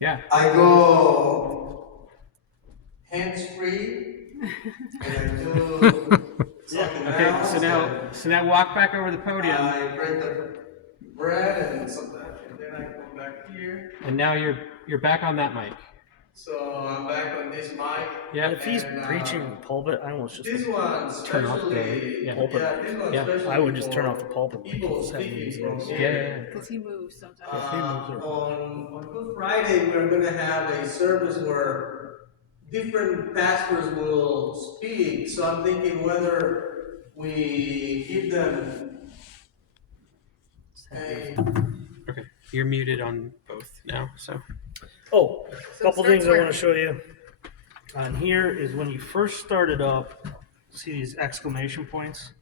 Yeah. I go hands free and I do Yeah. something Okay. So else now, and so now walk back over the podium, I break the bread and something, and then I come back here. and now you're back on that mic. So I'm back on this mic. Yep. If he's And preaching in the pulpit, I almost just this would one Turn off the especially, yeah. yeah, this one Yeah. especially I would just turn off the for pulpit mic. people Just have him use speaking from this. Yeah. here. Because he moves sometimes. Yeah, he moves there. On Good Friday, we're going to have a service where different pastors will speak. So I'm thinking whether we give them a. Okay. You're muted on both now. So Oh, a So couple it things I starts want to show you. On here is when you first started up, see these exclamation points?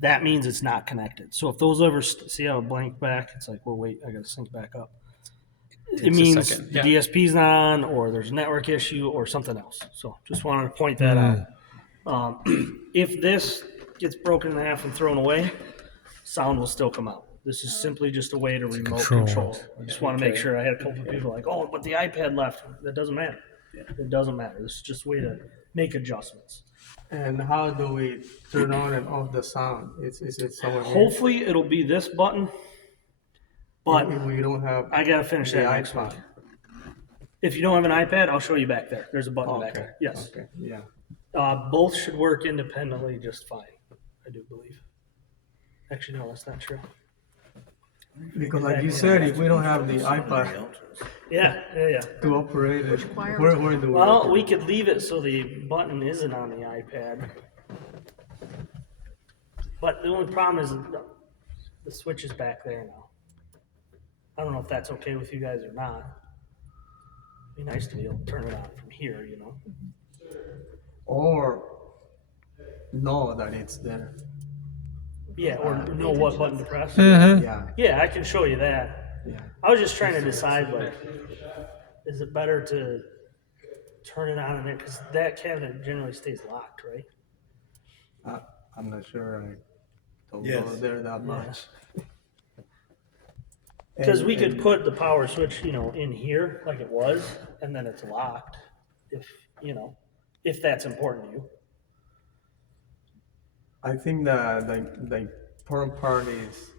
That means it's not connected. So if those ever see how it blanked back, it's like, well, wait, I got to sync back up. It takes a means second. the Yeah. DSP's not on, or there's a network issue, or something else. So just wanted to point that out. If this gets broken in half and thrown away, sound will still come out. This is simply just a way to remote control. I just want to make sure. I had a couple of people like, oh, but the iPad left. That doesn't matter. It doesn't matter. This is just a way to make adjustments. And how do we turn on and off the sound? Is it somewhere here? Hopefully, it'll be this button, but If we don't have I gotta finish the that next iPod. week. If you don't have an iPad, I'll show you back there. There's a button back Okay. there. Yes. Okay. Yeah. Both should work independently just fine, I do believe. Actually, no, that's not true. Because like you said, if we don't have the iPod Yeah. to operate it, choir where do we? Well, we could leave it so the button isn't on the iPad. But the only problem is the switch is back there now. I don't know if that's okay with you guys or not. Be nice to be able to turn it on from here, you know. Or know that it's there. Yeah, or know what button to press. Yeah. Yeah, I can show you that. Yeah. I was just trying to decide, like, is it better to turn it on in there? Because that cabinet generally stays locked, right? I'm not sure. I don't Yes. go there that much. Because we could And- put the power switch, you know, in here like it was, and then it's locked. If you know, if that's important to you. I think that the important part is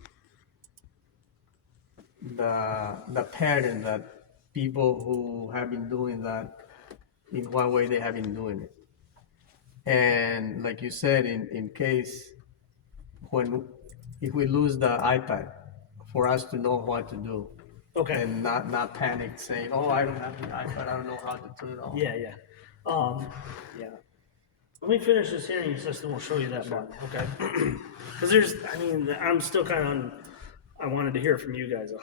the pattern that people who have been doing that in one way they have been doing it. And like you said, in case if we lose the iPad, for us to know what to do Okay. and not panic saying, oh, I don't have the iPad, I don't know how to turn it on. Yeah. Yeah. Let me finish this hearing system. We'll show you that button, okay? Because I'm still kind of. I wanted to hear from you guys of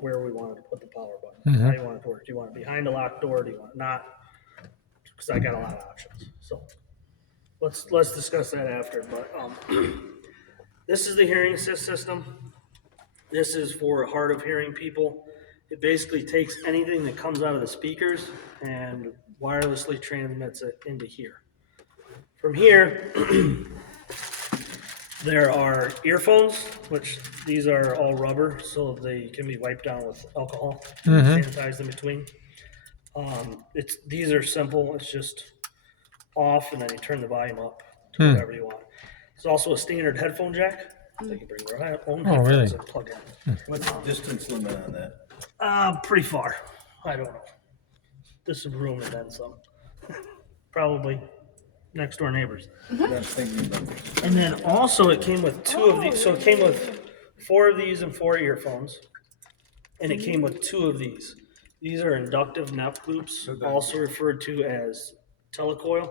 where we wanted to put the power button. How you want it to work? Do you want it behind a locked door? Do you want it not? Because I got a lot of options. So let's discuss that after. But this is the hearing assist system. This is for hard of hearing people. It basically takes anything that comes out of the speakers and wirelessly transmits it into here. From here, there are earphones, which these are all rubber, so they can be wiped down with alcohol, sanitized in between. These are simple. It's just off, and then you turn the volume up to whatever you want. There's also a standard headphone jack. They can bring their own headphones really? and plug in. What's the distance limit on that? Pretty far. I don't know. There's some room and then some. Probably next door neighbors. I'm thinking about this. And then also it came with two of these. So it came with 4 of these and 4 earphones. And it came with 2 of these. These are inductive neck loops, also referred to as telecoil,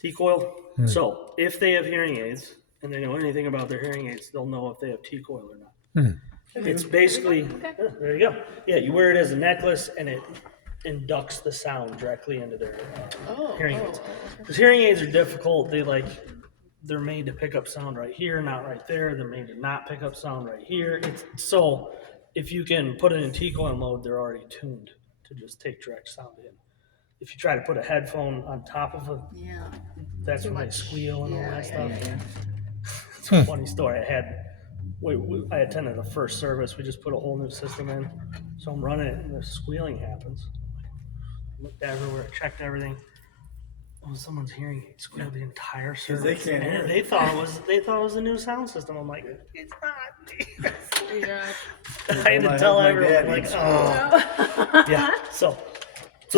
T-coil. So if they have hearing aids and they know anything about their hearing aids, they'll know if they have T-coil or not. It's basically, there you go. Yeah, you wear it as a necklace and it inducts the sound directly into their hearing aids. Because hearing aids are difficult. They're made to pick up sound right here, not right there. They're made to not pick up sound right here. So if you can put it in T-coil mode, they're already tuned to just take direct sound in. If you try to put a headphone on top of it, Yeah. that's when they much. squeal and all that stuff. Yeah. It's a funny story. I attended the first service. We just put a whole new system in. So I'm running it and the squealing happens. I looked everywhere, checked everything. Oh, someone's hearing it squeal the entire service. they can't hear And it. they thought it was a new sound system. I'm like, it's not. Yeah. I had to tell everyone, like, oh. Yeah. So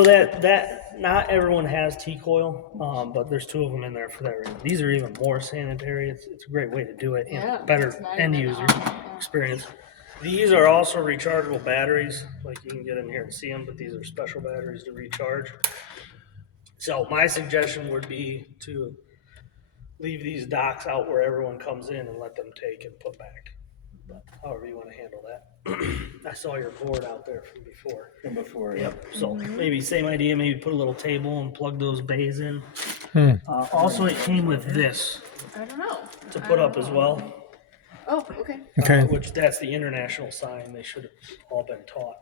that not everyone has T-coil, but there's 2 of them in there for that reason. These are even more sanitary. It's a great way to do it. Yeah, Better it's not end even user on, yeah. experience. These are also rechargeable batteries. Like you can get in here and see them, but these are special batteries to recharge. So my suggestion would be to leave these docks out where everyone comes in and let them take and put back. But however you want to handle that. I saw your board out there from before. From before, yep. So maybe same idea, maybe put a little table and plug those bays in. Also, it came with this I don't know. to put up as well, Oh, okay. Okay. which that's the international sign. They should have all been taught.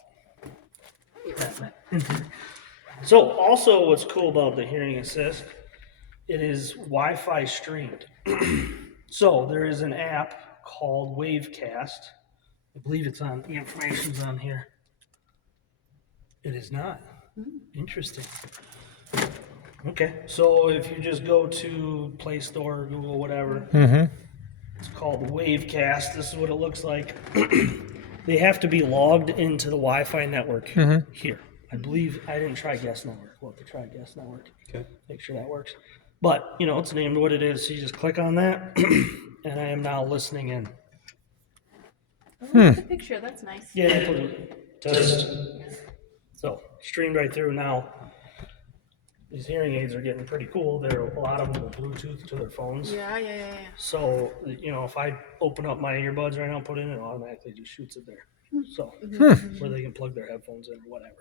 So also what's cool about the hearing assist, it is Wi-Fi streamed. So there is an app called Wavecast. I believe it's on, the information's on here. It is not. Interesting. Okay, so if you just go to Play Store, Google, whatever, it's called Wavecast. This is what it looks like. They have to be logged into the Wi-Fi network here. I believe I didn't try Guest Network. We'll have to try Guest Network. Okay. Make sure that works. But it's named what it is. So you just click on that, and I am now listening in. Oh, look at the picture. That's nice. Yeah. Test. So streamed right through now. These hearing aids are getting pretty cool. There a lot of them with Bluetooth to their phones. Yeah, yeah, yeah, yeah. So, if I open up my earbuds right now, put it in, it automatically just shoots it there. So, where they can plug their headphones in or whatever.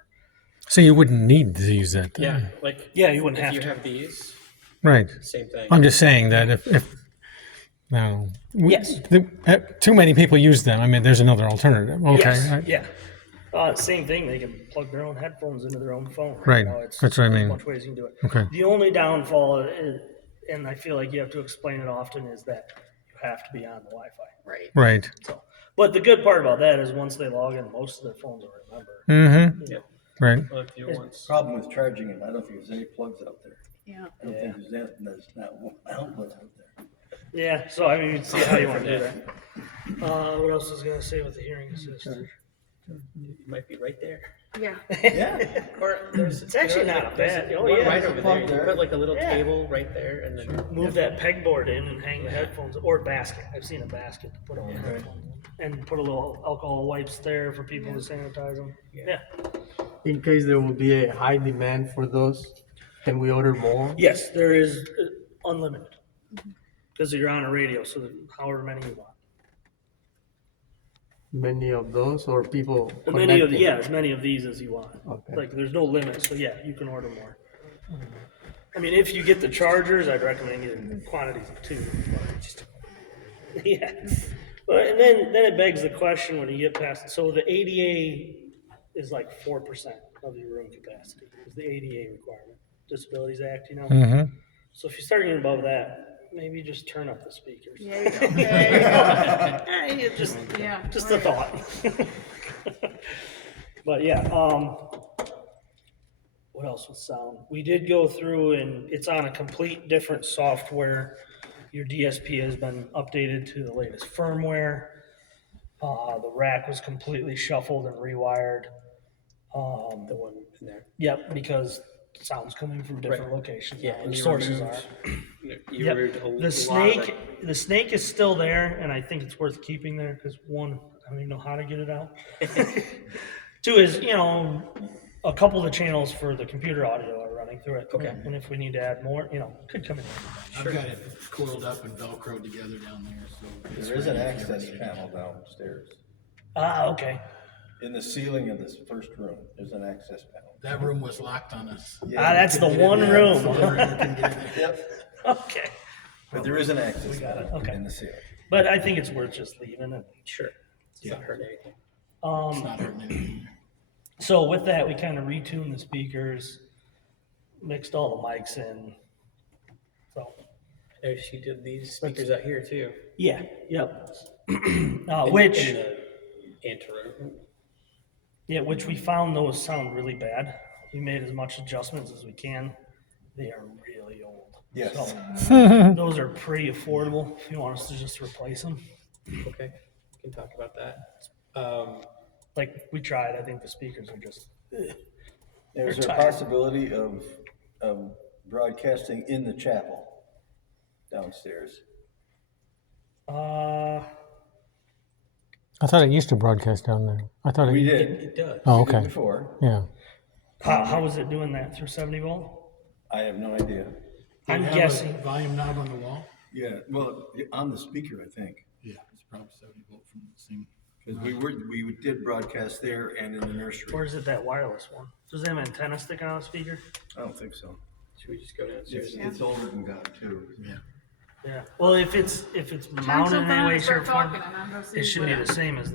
So you wouldn't need to use that. Then. Yeah, like Yeah, you wouldn't if have you to. have these, Right. same thing. I'm just saying that if no, Yes. too many people use them. I mean, there's another alternative. Okay. Yes, yeah. Same thing. They can plug their own headphones into their own phone. Right. That's what I mean. There's a bunch of ways you can do it. Okay. The only downfall, is, and I feel like you have to explain it often, is that you have to be on the Wi-Fi. Right. Right. So, but the good part about that is once they log in, most of their phones will remember. Mm-hmm. Yeah. Right. Well, if you want, Problem with charging it, I don't think there's any plugs out there. Yeah. I don't think there's not one outlet out there. Yeah. So I mean, see how you want to do that. What else was I gonna say with the hearing assist? it might be right there. Yeah. Yeah. Or there's It's actually not bad. Oh one yeah. right over there. You there. put like a little Yeah. table right there, and then Move that pegboard in and hang the headphones or basket. I've seen a basket to put all the headphones in. And put a little alcohol wipes there for people to sanitize them. Yeah. In case there will be a high demand for those, can we order more? Yes, there is unlimited because you're on a radio, so however many you want. Many of those or people Many as many of these as you want. Okay. Like there's no limit, so yeah, you can order more. I mean, if you get the chargers, I'd recommend getting quantities of 2. Yeah. But and then it begs the question when you get past. So the ADA is like 4% of your room capacity. Is the ADA requirement, Disabilities Act, Mm-hmm. So if you start getting above that, maybe just turn up the speakers. Yeah, you go. There you go. Just Yeah. a thought. But yeah, what else with sound? We did go through and it's on a complete different software. Your DSP has been updated to the latest firmware. The rack was completely shuffled and rewired. the one in there. Yep, because sound's coming from different locations. Yeah, now, and the you sources removed- are. You Yep. removed a lot The of snake, the snake is still there, and I think it's worth keeping there because one, I don't even know how to get it out. Two is, a couple of the channels for the computer audio are running through it. Okay. And if we need to add more, could come in. I've got it coiled up and Velcroed together down there, so. it's There is an ready if you ever access need it. panel downstairs. Okay. In the ceiling of this first room, there's an access panel. That room was locked on us. That's the Couldn't get in one there. room. So we couldn't get in there. Yep. Okay. But there is an access got it, panel okay. in the ceiling. But I think it's worth just leaving it. Sure. It's Yeah. not hurting anything. It's not hurting anything. So with that, we kind of retuned the speakers, mixed all the mics in. So, Oh, she did these speakers out here too. yeah, yep. In Which, the anteroom. Yeah, which we found those sound really bad. We made as much adjustments as we can. They are really old. Yes. So, those are pretty affordable if you want us to just replace them. Okay, we can talk about that. Like, we tried, I think the speakers are just, Is They're there a tired. possibility of broadcasting in the chapel downstairs? I thought it used to broadcast down there. I thought We it. did. It does. Oh, We did okay. before. Yeah. how is it doing that through 70 volt? I have no idea. Do you I'm have a guessing. Volume knob on the wall? Yeah, well, on the speaker, I think, Yeah, it's probably 70 volt from the same. because we did broadcast there and in the nursery. Or is it that wireless one? Does it have an antenna sticking out of the speaker? I don't think so. Should we just go downstairs? It's older than God too. Yeah. Yeah. Well, if it's Turn mounted in something any on way, and start shape, or form, talking and I'll go see it should what- be the same as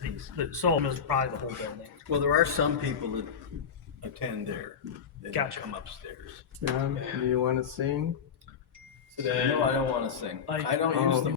these. The Solom is probably the whole building. Well, there are some people that attend there. They Gotcha. come upstairs. Do you want to sing? So then. No, I don't want to sing. I don't use the